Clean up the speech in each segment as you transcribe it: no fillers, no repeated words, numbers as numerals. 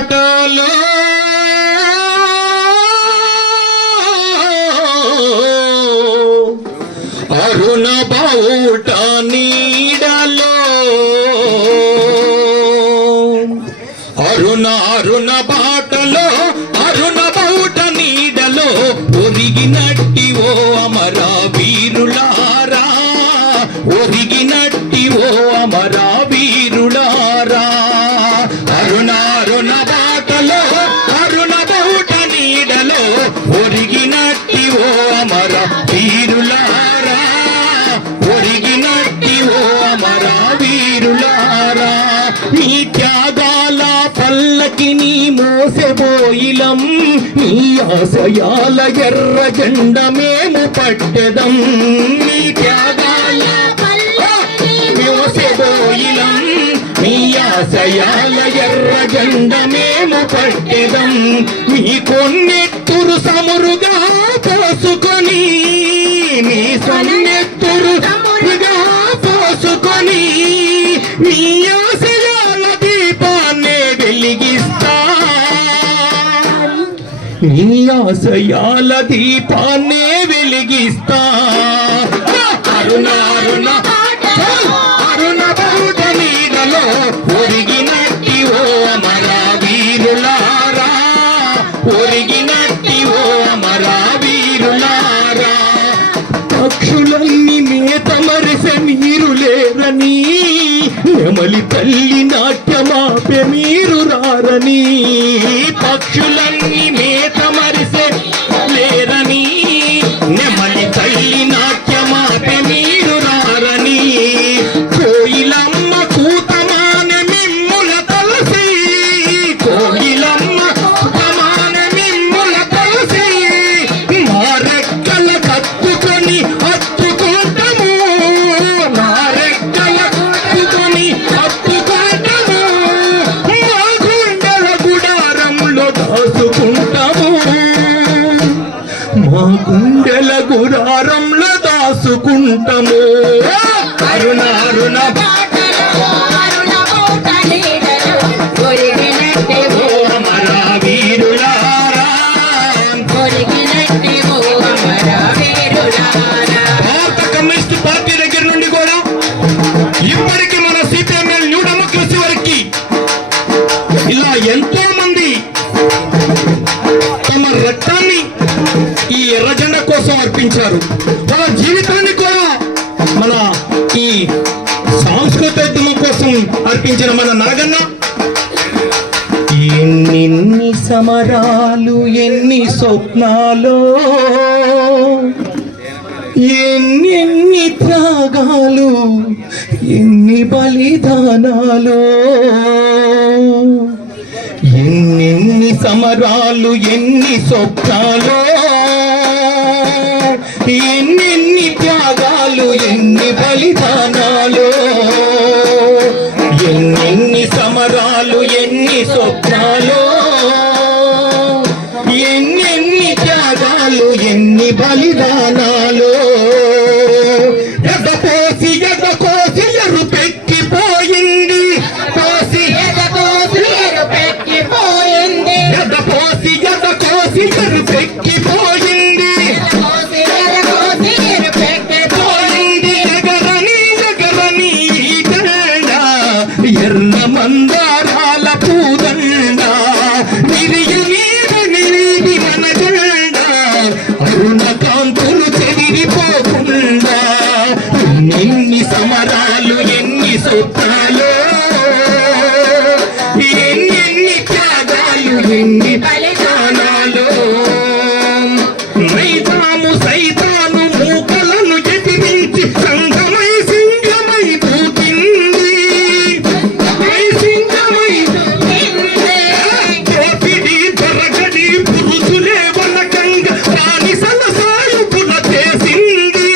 బాటలో అరుణ బావుట నీడలో అరుణ బాటలో అరుణ బావుట నీడలో ఒరిగినట్టి ఓ అమర వీరులారా ఒరిగినట్టి ఓ అమర వీరులారా అరుణ బాటలో అరుణ బావుట నీడలో ఒరిగినట్టి ఓ అమర వీరులారా ఒరిగినట్టి ఓ అమర వీరులారా నీ త్యాగాల పల్లకిని మోసెబోయిలం నీ ఆశయాల ఎర్ర జెండ మేము పట్టెదం నీ త్యాగాల మోసెబోయిలం నీ ఆశయాల ఎర్ర జెండ మేము పట్టెదం నీ కొన్నెత్తురు సమురుగా పోసుకొని నీ సొన్నెత్తురు సమురుగా పోసుకొని నీ ఆశయాల దీపాన్నే వెలిగిస్తా నీ ఆశయాల దీపాన్నే వెలిగిస్తా అరుణ బావుట నీడలో ఒరిగినట్టి ఓ అమర వీరులారా ఒరిగినట్టి ఓ అమర వీరులారా పక్షులన్నీ మేత మరిసె మీరు లేరని నెమలి తల్లి నాట్యమాపే మీరు రారని పక్షులన్నీ మేత మరిసె లేరని నెమలి తల్లి నాట్యమాపే మీరు రారని కోయిలమ్మ కూతమాన మిమ్ముల తలసి కోయిలమ్మ కూతమాన మిమ్ముల తలసి మారెక్కల కత్తుకొని హత్తుకుంటాము మారెక్కల కత్తుకొని హత్తుకుంటాము మా గుండెల గుడారంలో దాసుకుంటాము మా గుండెల గుడారంలో దాసుకుంటాము అరుణ అమర వీరులారా భారత కమ్యూనిస్ట్ పార్టీ దగ్గర నుండి కూడా ఇప్పటికీ మన సిపిఎంఎల్ న్యూ డెమోక్రసీ వరకు ఇలా ఎంతో మంది తమ రక్తాన్ని ఈ ఎర్రజెండ కోసం అర్పించారు వాళ్ళ జీవితాన్ని కూడా మన ఈ సాంస్కృతికం కోసం అర్పించిన మన నాగన్న ఎన్ని సమరాలు ఎన్ని స్వప్నాలు ఎన్ని త్యాగాలు ఎన్ని బలిదానాలు ఎన్ని సమరాలు ఎన్ని స్వప్నాలు ఎన్ని త్యాగాలు ఎన్ని బలిదానాలు ఎన్ని సమరాలు ఎన్ని స్వప్నాలు ఎన్ని త్యాగాలు ఎన్ని బలిదానాలు ఎదపోసి ఎదకోసి ఎరు పెట్టిపోయింది కోసి ఎదకోసి ఎరు పెట్టిపోయింది ఎదపోసి ఎదకోసి ఎరు పెట్టిపోయింది ఎర్ర మందారాల పూదండ నిరిగి మీద నిరిగి మన జెండ అరుణ కాంతులు చెదిరిపోకుండా ఎన్ని సమరాలు ఎన్ని సూత్రాలు ఎన్ని త్యాగాలు ఎన్ని బలిదానాలు మైదాము సైతాను మూకలను ఎదిరించి సంఘమై సింగమై పూకింది దోపిడి దొరకడి పురుషులే వనకంగా బానిసల సాయుపుల చేసింది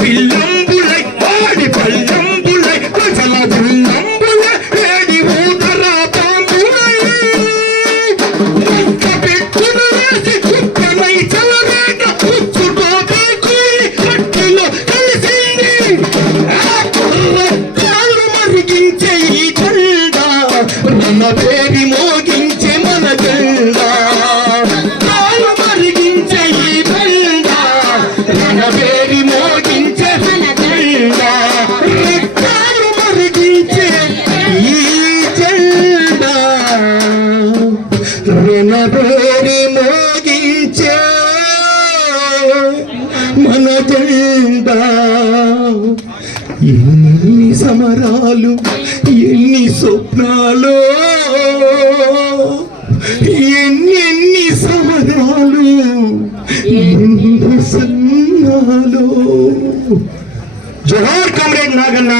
పిల్లంబులై వాడి పల్లంబులై ప్రజల ఉల్లంబులై రణభేరి మోగించే మన జెండా, కాలు మరిగించే ఈ జెండా, రణభేరి మోగించే మన జెండా, కాలు మరిగించే ఈ జెండా, రణభేరి మోగించే మన జెండా. ఎన్ని సమరాలు, ఎన్ని స్వప్నాలు, ఎన్ని సమరాలు, ఎన్ని సన్నాలు. జోహార్ కామ్రేడ్ నాగన్న.